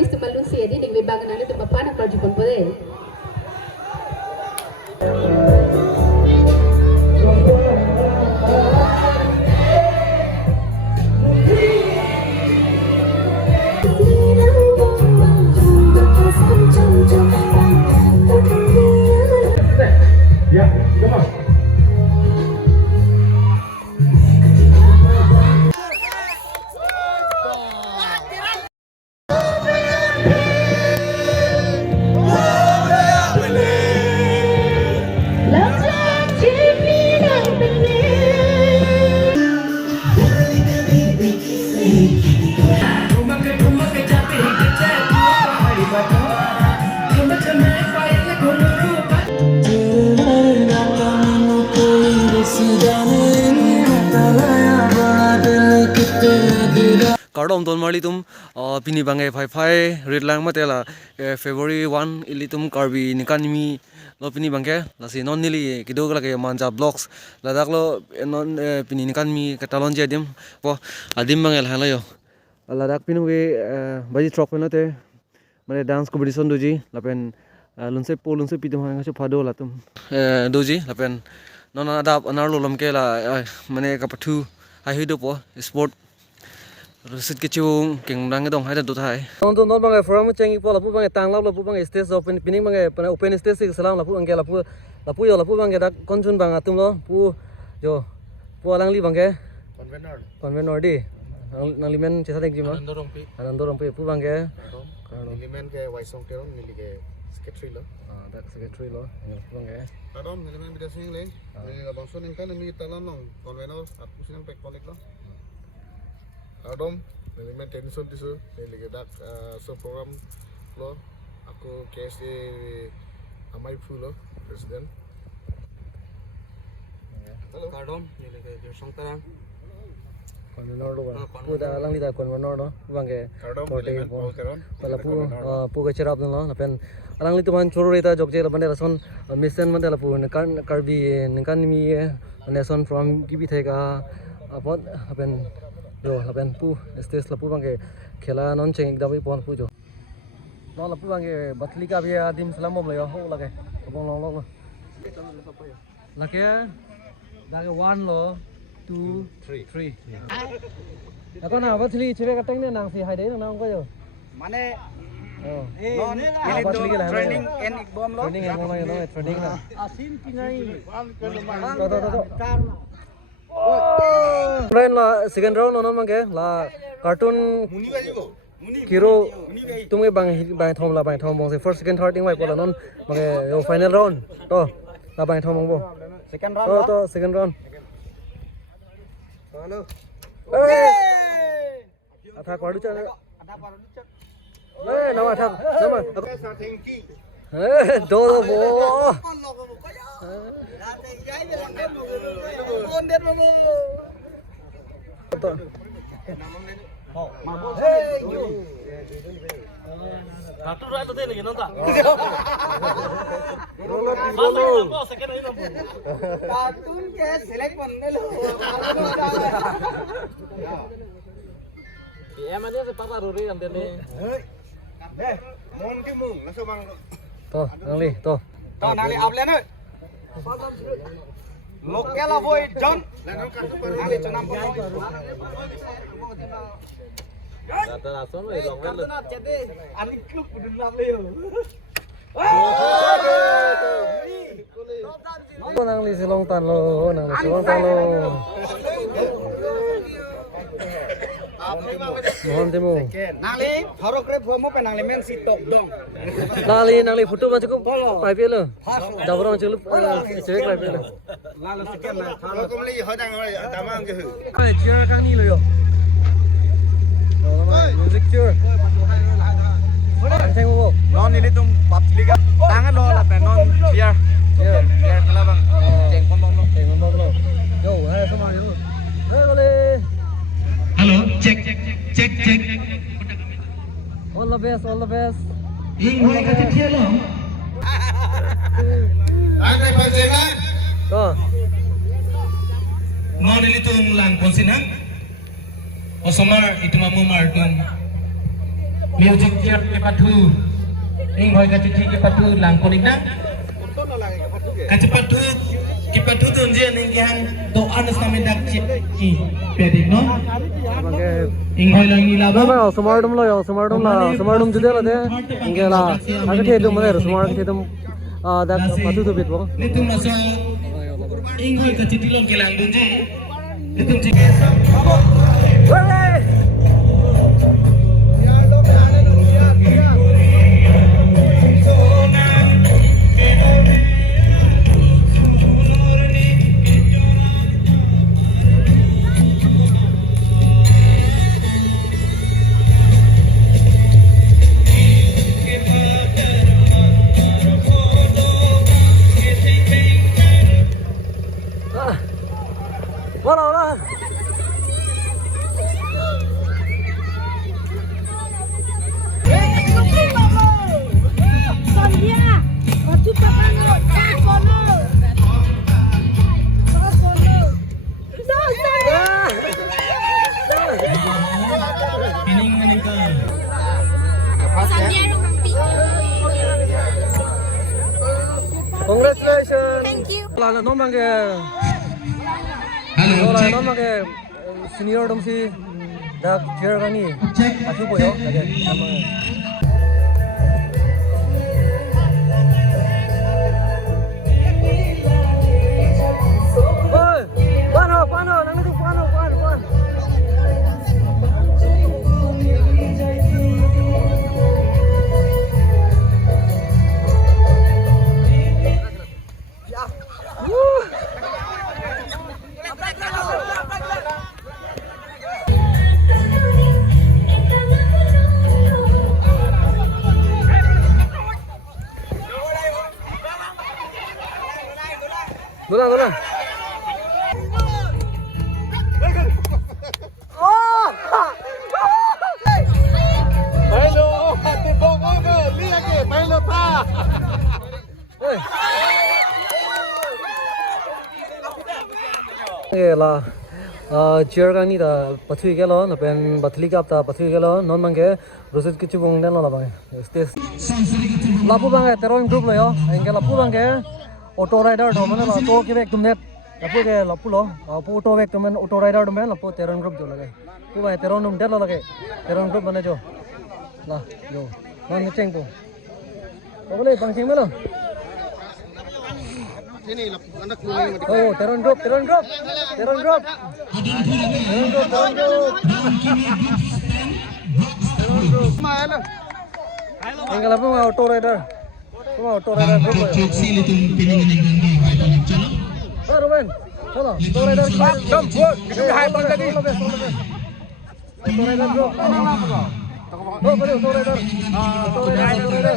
twist malung si edi ning bebang nang itu bapak nak jupon pole. Ya, come on. Cardom ton mali tum pini bangai phai phai red lang matela February 1 ili tum karbi nikanimi lo pini bangke lasi non nili kido la ke manja blocks ladak lo non pini nikanmi katalon jadim po adim bangel hala yo ladak pinu we baji truck penote mane dance competition doji lapen lunse po lunse pidum hanga chu phado latum doji lapen non adap anar lo lamke la mane kapathu hai hido po sport Rusit kecung king dang dong hai tu thai non bangai forum chengi po lapu bangai tang lapu bangai stage open pining bangai pana open stage salam lapu angke lapu yo lapu bangai dak konjun bang atum lo pu jo pu alang li bangai convenor di nang limen cesa dek jima anando rompi pu bangai Nilimen ke Waisong Terong nili ke secretary lo. dak secretary lo bangai Kadom nilimen bida sing le. Nili ka bangso ning kan mi talan long convenor at pusinang pek kolik lo. Kadom nilimen tension tisu nili ke dak so program lo aku KSA amai phu lo president. Halo Kadom nili ke Song Terang. convenor lo pu da alang li da convenor lo bangai Kadom Forte nilimen po. Paul Terong. Pala pu ke cerap lo lapen alang li tuman choro reta jokje la bandela son mission mandela pu kan karbi ningkan mi nation from gibi thega apot lapen jo lapen pu stage la pu bangke khela non cheng dawi pon pu jo no la pu bangke batli ka bia dim salam bom le ho lage bong long lo lake daga 1 lo 2 3 ako na batli chebe ka teng ne nang si hai de nang ko jo Mane oh training en bom lo. training yang mana no training na Asin pingai. Friend la second round no mangke la cartoon hero tumge bang thom la bang thom bong se first second third ingwai pola non mangke yo final round to la bang thom bong bo Second round. to second round Halo. atha kwadu cha Ada paru cek. nama atha nama Sa thanki. do bo Kartun ke select panne lo. Mon ki mung langsung bang. to nangli to Tahu nali ablen ne. Lokal boy John. Nali chunam boy. Ani klub udun lam le. nangli silong tan lo nangli silong tan lo mohon temu Nali harok re bomo pe nali men si top dong. nangli photo ma cukup pai pe lo dabrang cukup cewek pai pe lo Lalu sekian lah. Kalau kembali hodang damang ke hu. chair kang ni lo yo music chair Anh mo Non ini tuh publik tangan lo lah non biar biar kalau bang ceng pom lo. yo hai sama yo hai boleh Halo, cek. all the best Ingway kecil lo. Angkai panjenengan. to Non ilitung lang konsinang. Osomar itu mamu martung. Music cheer ke patu. Ing hoi ka chithi ke patu lang konik na. Ka patu ke patu tu je ning ke han do anas na me dak chi. Pedik no. Ing hoi lang nila ba. Sumardum judel ade ingela agate dum mane sumar ke dum dak patu tu bitbo Nitum masa ing hoi ka chithi long ke lang dun je. Nitum chi Wala. pining meningkat. Congratulations. Thank you. Lala no mange. Halo, Lala cek. no mange senior dum si dak chair gani. Cek. Aku boyo lage. Oi, pano, nang itu pano. Dula. Bailo, hati bongko ke, lihat ke, bailo ta. La chair gani da pathui gelo na pen bathli kap ta pathui gelo non mangke rosit kichu bong den la bang stage lapu bang teron group lo yo engke lapu bang ke auto rider do mane la to ke bek tum net lapu ke lapu lo apu auto bek tum auto rider do men lapu teron group jo lage pu bang teron dum den la lage teron group mane jo la yo non ni cheng pu boleh bang cheng melo Sini, anak kuning. oh teron group engke lapu auto rider group lo yo. Cek sili tu pining meningkat. Hoi konik chalo. Ruben, chalo. Auto rider jump forward. Itu high ball lagi. Auto rider group. Oh, boleh auto rider. Auto rider.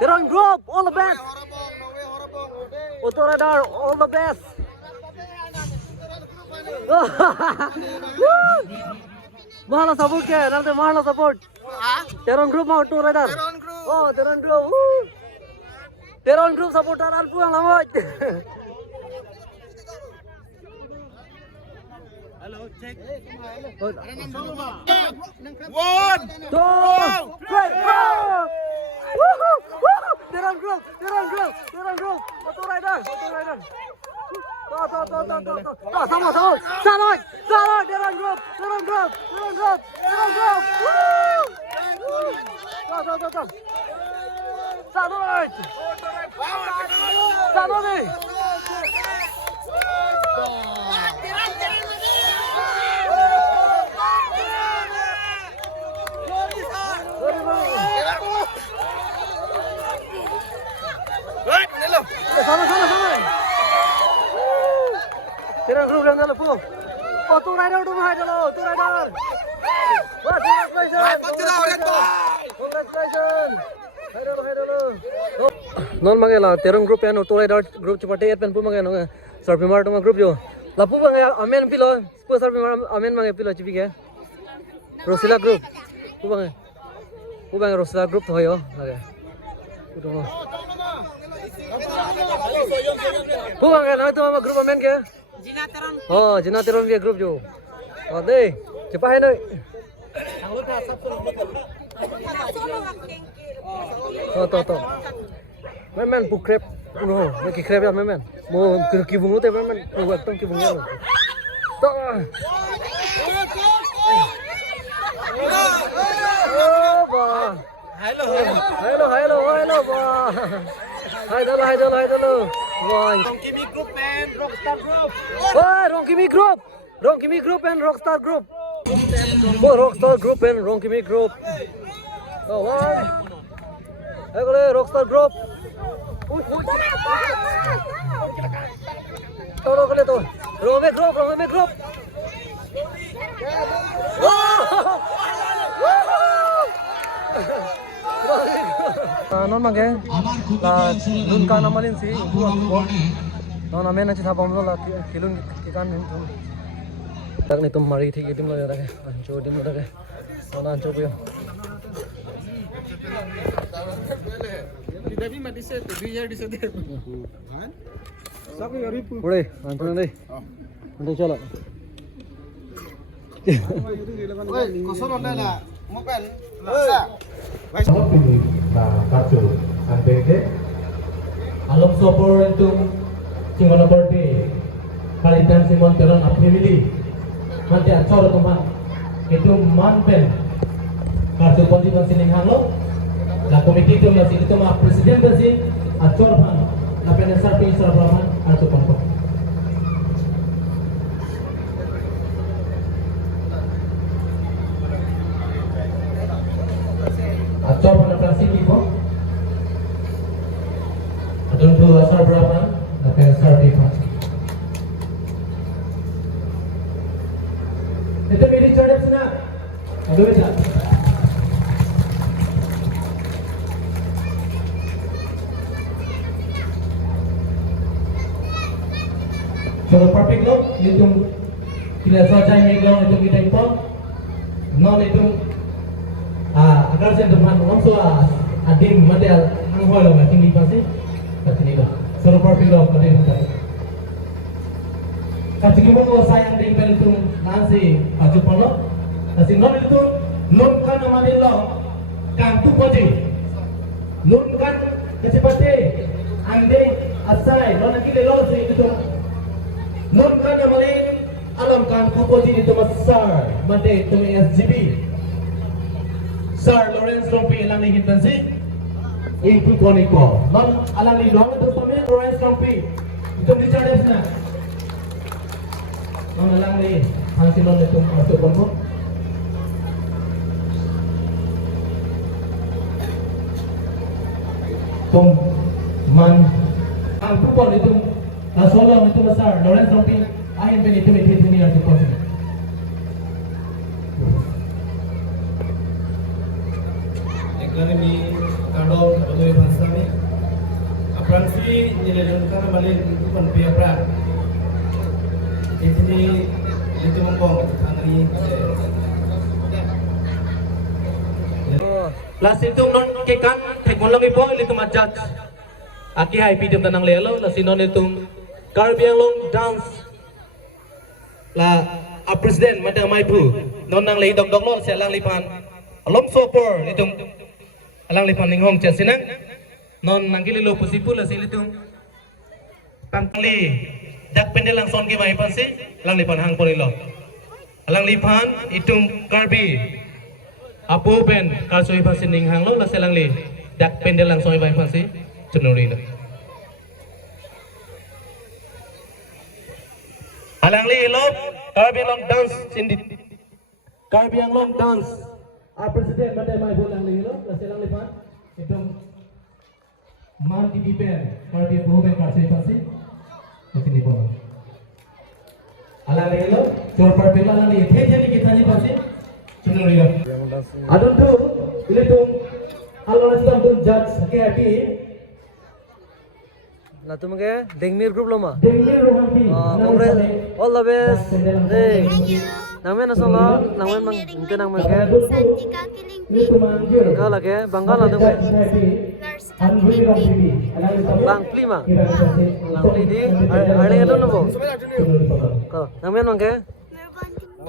Teron group, all the best. Auto rider, all the best. Mahala support ke? Nanti mahala support. Teron group mau auto rider. Oh, Teron group. Teron group supporter alpu yang lama. Hello, check. One, two, three, go! Teron group. Auto rider. Sama. Teron group. Satu nih. Sama. Teron group yang dalam pun. Auto rider tu hai dalo. Auto rider. Wah, congratulations. Hai dalo. Non mangela Teron group and auto rider group chapate et pen pu mangela no. Sarpi mar tuma group jo. Lapu mangela amen pilo. Spo sarpi mar amen mangela pilo chipi ke. Rosila group. Pu bang Rosila group to hoyo. Lage. Udo. Pu mangela na to group amen ke. Jina Teron. Oh, Jina Teron भी group जो đây, chụp hai nơi. To. Men bu krep. Uno, cái krep ya men. Mau ke bungu teh men. Buat tong ki bungu. To. Oh, ba. Hello ba. Hai đó. Wah. Kimi Group man, Rockstar Group. Oh, Ronkimi Group and Rockstar Group. Oh, Rockstar Group and Ronkimi Group. Oh, why? Ayo kali Rockstar Group. Tahu kali tu. Ronkimi Group. Non mage la dun ka namalin si non amen na chha bom la kilun kikan nin thum tak ni tum mari thi dim la ra ke ancho dim la ke non ancho pe pure ancho dei nanti chalo Oi, kosong ada lah. Mobile. Bisa. kartu ABG alum sopor itu Cinggono Bordi Kalitan Simon Peron Family nanti acor teman itu manpen kartu konstitusi Ninghalo la komite itu masih itu mah presiden masih acor pan la penesar pisar praman kartu konko acor pan operasi ibu adun tu asar praman la penesar pisar itu milih cerdas sana aduh bisa Kalau perfect lo, itu tidak selesai megang itu kita impor, non itu agar saya teman langsung adim model angkol lo macam ni pasti, macam ni lah. Kalau perfect lo pada itu. Kalau kita mau sayang dengan itu nanti aja pun lo, nanti non itu non kan nama dia lo, kan tu pasti, non kan kecepatan, ande asai, lo nak kita lo sih itu. Non kan namalin alam kan kupoji itu besar mate itu SGB Sir Lawrence Rompi ilang ni hintansi itu koniko non alang ni long itu sampai Lawrence Rompi itu dicari sana non alang ni hasil non itu masuk konko tum man ang kupon itu Solo itu besar, Lawrence Rompi, ahin ben itu harus dikonsumsi. Ekonomi kado atau bahasa ni, apransi nilai lengkap balik bukan piapra. Di sini itu mengkong angri. Last itu non kekan teknologi boy itu majat. Aki hai pidem tanang lelo, last non itu Caribbean long dance la a president mata maipu non nang lei dok lo selang lipan alom sopor itu alang lipan ninghong chasinang non nang kili lo pusipu la silitum pangli dak pendelang son ki mai pansi lang lipan hang porilo alang lipan itu karbi apu ben kasoi pasin ninghang lo la selang li dak pendelang soi mai pansi cenuri lo Alang li lop Caribbean long dance sindi Caribbean long dance presiden madai mai bolang li lop la selang lipat itu man di piper Caribbean boben kasi pasi mesti bola alang li lop jor parpel alang li the kita ni pasi chunur li adun tu ile tu alon asam tu judge ke happy Lah tu mungkin Dengmir Group lo mah. Dengmir Rohanti. Congrats, all the best. Hey, namen asal namen mang itu nang mungkin. Bangga lagi, bangga lah tu mungkin. Bang Plima, Bang Plidi, ada yang lo nopo. Kau namen mungkin.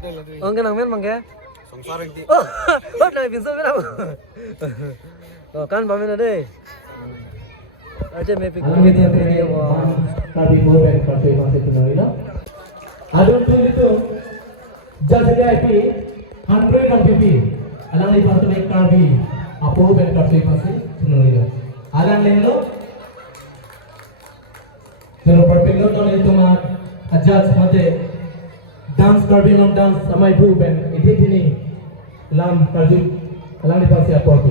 Patel lagi. Ang kanang men bangke. Songsar yang ti. Oh, nang pinso men ako. Oh, kan ba men ade. Aje me pick video wa. Karbi bo ben kartu masih tunai lah. Adun tu itu jadi IP 100 on PP. Alang ni pasal naik karbi. Apa ben kartu masih tunai lah. Alang ni lo. Kalau perpingo tu itu mah ajat mate dance karbi non dance samai bu ben ini lam karbi alang ni pasal apa tu.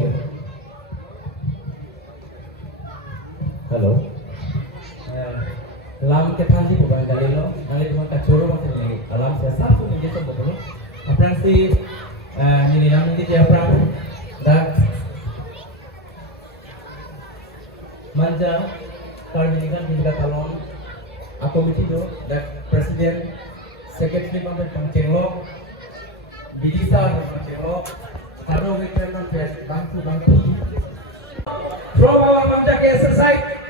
Hello. Lam ke thanji bukan kali lo, kali cuma kacoro macam ni. Alam siapa tu ni kita betul. Apran si ini yang ini dia apran dan manja kalau ini kan kita talon komiti do dan presiden secretary member pangcenglo bidisa pangcenglo karo weekend nanti bantu from our manja exercise.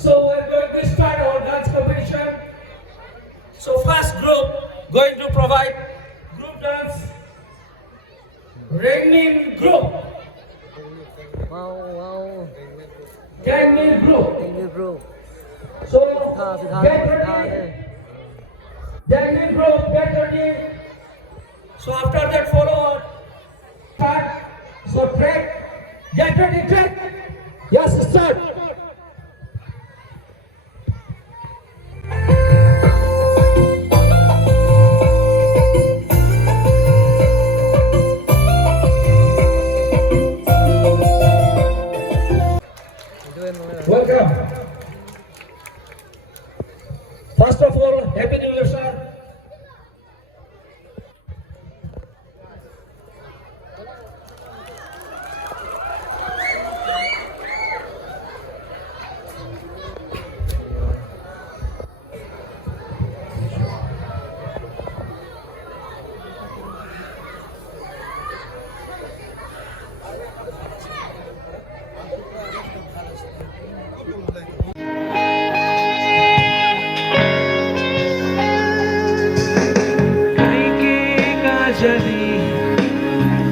So we're going to start our dance competition. So first group going to provide group dance. Raining group. Wow. Gangmin group. Thank you bro. So Sudha. get ready. Gangmin group, get ready. So after that follow start. So track. Get ready, track. Yes, start. Welcome. First of all, Happy New Year, sir. Jadi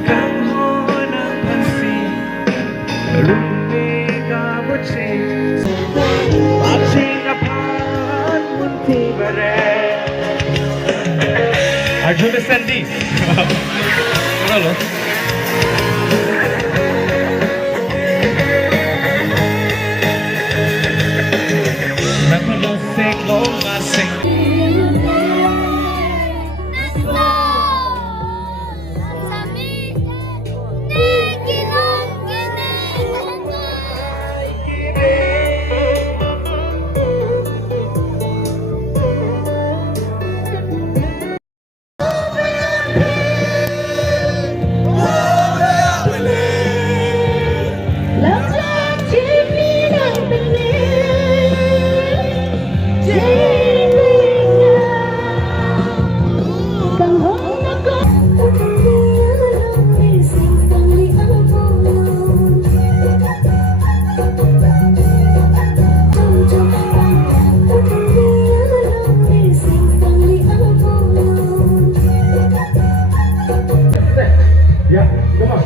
kamu nak pasti rumah kabuci pasti dapat munti beres. Arjun Sandy, mana lo? Nak masuk lo masuk. Ya, come on.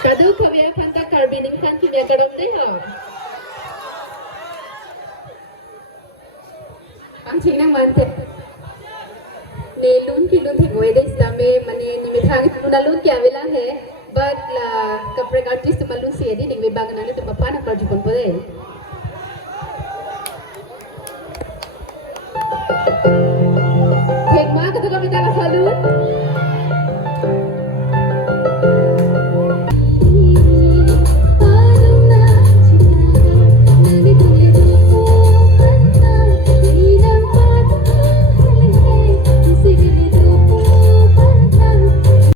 Kadu kawya phanta karbining khan kimya kadam dei ho. Ang chinang mante. Ne lun ki lun thigoi de istame mane nimithang tuna lun kya vela hai. But la kapre artist malu si edi ding bibag nane tu bapa na projipon pode.